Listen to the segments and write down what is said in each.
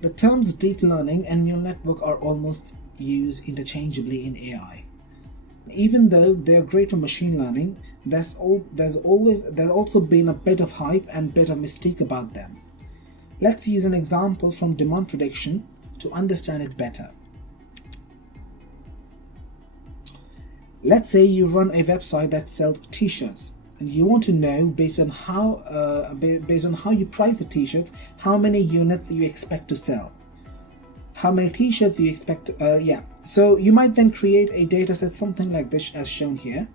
The terms deep learning and neural network are almost used interchangeably in AI. Even though they are great for machine learning, there's also been a bit of hype and bit of mystique about them. Let's use an example from demand prediction to understand it better. Let's say you run a website that sells t-shirts, and you want to know based on how you price the t-shirts, how many units you expect to sell, how many t-shirts you expect. So you might then create a data set something like this as shown here.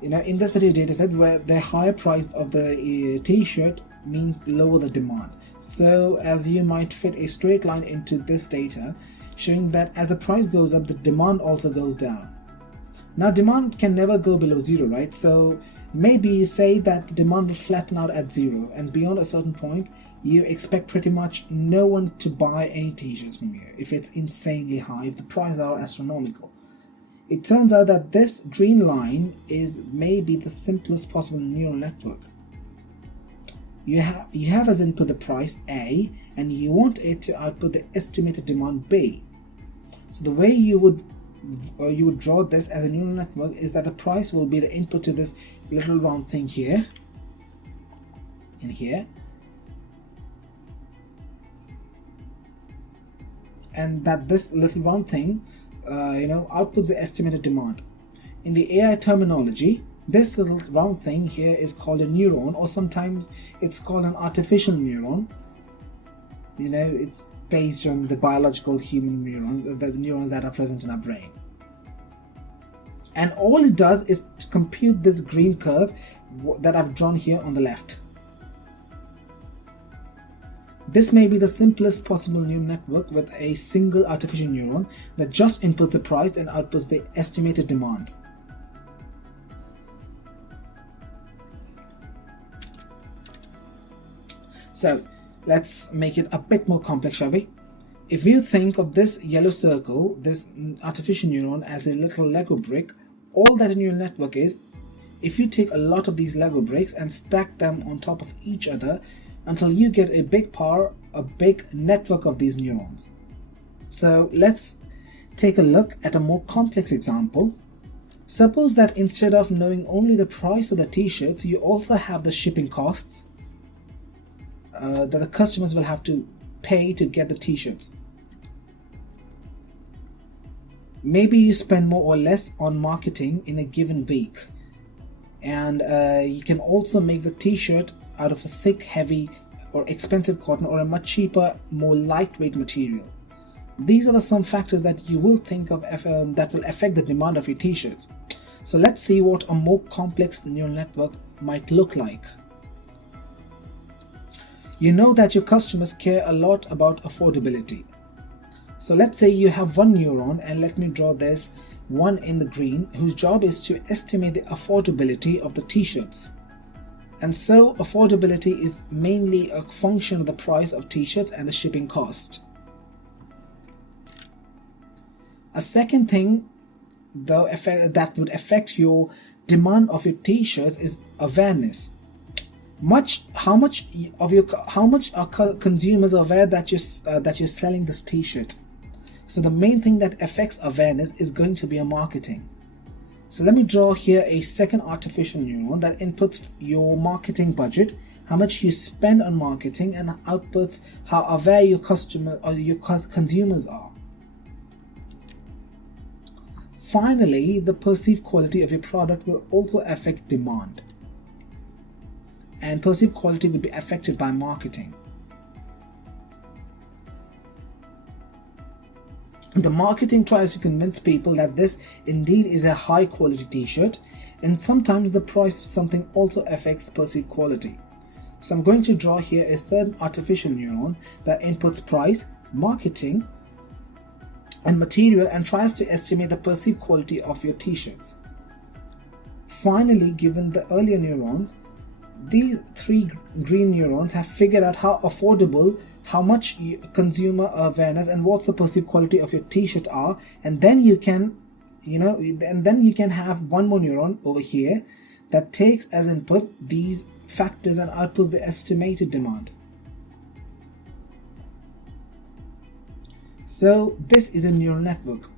In this particular data set, where the higher price of the t-shirt means lower the demand. So as you might fit a straight line into this data, showing that as the price goes up, the demand also goes down. Now demand can never go below zero, right? So maybe you say that the demand will flatten out at zero, and beyond a certain point you expect pretty much no one to buy any t-shirts from you if it's insanely high, if the prices are astronomical. It turns out that this green line is maybe the simplest possible neural network. You have as input the price A, and you want it to output the estimated demand B. So the way you would draw this as a neural network is that the price will be the input to this little round thing here, in here, and that this little round thing outputs the estimated demand. In the AI terminology, this little round thing here is called a neuron, or sometimes it's called an artificial neuron. It's based on the biological human neurons, the neurons that are present in our brain. And all it does is to compute this green curve that I've drawn here on the left. This may be the simplest possible neural network with a single artificial neuron that just inputs the price and outputs the estimated demand. So let's make it a bit more complex, shall we? If you think of this yellow circle, this artificial neuron, as a little Lego brick, all that a neural network is, if you take a lot of these Lego bricks and stack them on top of each other until you get a big network of these neurons. So let's take a look at a more complex example. Suppose that instead of knowing only the price of the t-shirts, you also have the shipping costs that the customers will have to pay to get the t-shirts. Maybe you spend more or less on marketing in a given week, and you can also make the t-shirt out of a thick, heavy or expensive cotton, or a much cheaper, more lightweight material. These are some factors that you will think of that will affect the demand of your t-shirts. So let's see what a more complex neural network might look like. You know that your customers care a lot about affordability. So let's say you have one neuron, and let me draw this one in the green, whose job is to estimate the affordability of the t-shirts. And so affordability is mainly a function of the price of t-shirts and the shipping cost. A second thing though that would affect your demand of your t-shirts is awareness. How much are consumers aware that you're selling this t-shirt? So the main thing that affects awareness is going to be a marketing. So let me draw here a second artificial neuron that inputs your marketing budget, how much you spend on marketing, and outputs how aware your customer or your consumers are. Finally, the perceived quality of your product will also affect demand, and perceived quality will be affected by marketing. The marketing tries to convince people that this indeed is a high quality t-shirt, and sometimes the price of something also affects perceived quality. So I'm going to draw here a third artificial neuron that inputs price, marketing, and material, and tries to estimate the perceived quality of your t-shirts. Finally, given the earlier neurons, these three green neurons have figured out how affordable, how much consumer awareness, and what's the perceived quality of your t-shirt are, and then you can have one more neuron over here that takes as input these factors and outputs the estimated demand. So this is a neural network,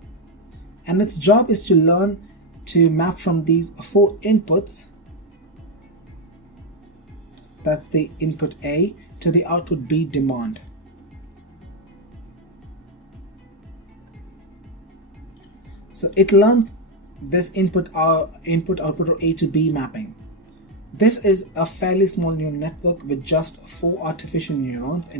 and its job is to learn to map from these 4 inputs, that's the input A, to the output B, demand. So it learns this input output or A to B mapping. This is a fairly small neural network with just 4 artificial neurons.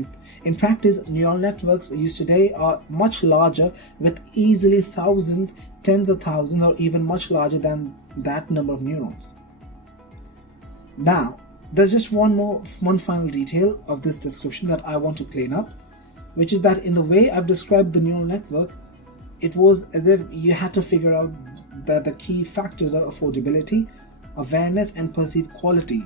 In practice, neural networks used today are much larger, with easily thousands, tens of thousands, or even much larger than that number of neurons. Now, there's just one final detail of this description that I want to clean up, which is that in the way I've described the neural network, it was as if you had to figure out that the key factors are affordability, awareness, and perceived quality.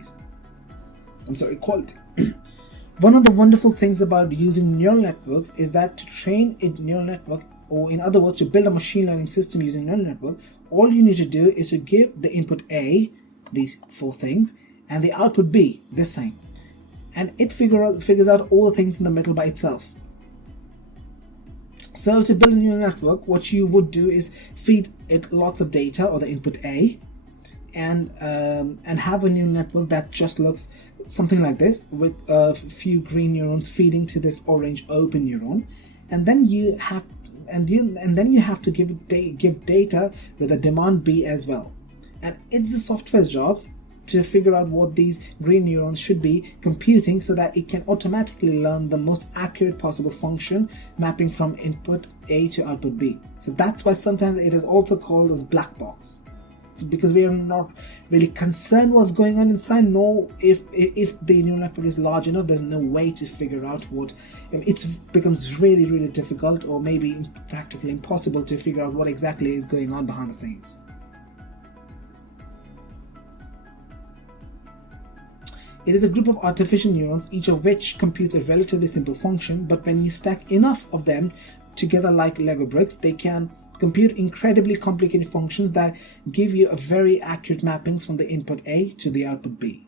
One of the wonderful things about using neural networks is that to train a neural network, or in other words, to build a machine learning system using neural network, all you need to do is to give the input A, these 4 things, and the output B, this thing, and it figures out all the things in the middle by itself. So to build a neural network, what you would do is feed it lots of data, or the input A, and have a neural network that just looks something like this, with a few green neurons feeding to this orange open neuron, and then you have to give data with a demand B as well. And it's the software's job to figure out what these green neurons should be computing, so that it can automatically learn the most accurate possible function mapping from input A to output B. So that's why sometimes it is also called as black box. Because we are not really concerned what's going on inside. No, if the neural network is large enough, there's no way to figure out what. It becomes really difficult, or maybe practically impossible, to figure out what exactly is going on behind the scenes. It is a group of artificial neurons, each of which computes a relatively simple function, but when you stack enough of them together like Lego bricks, they can compute incredibly complicated functions that give you a very accurate mappings from the input A to the output B.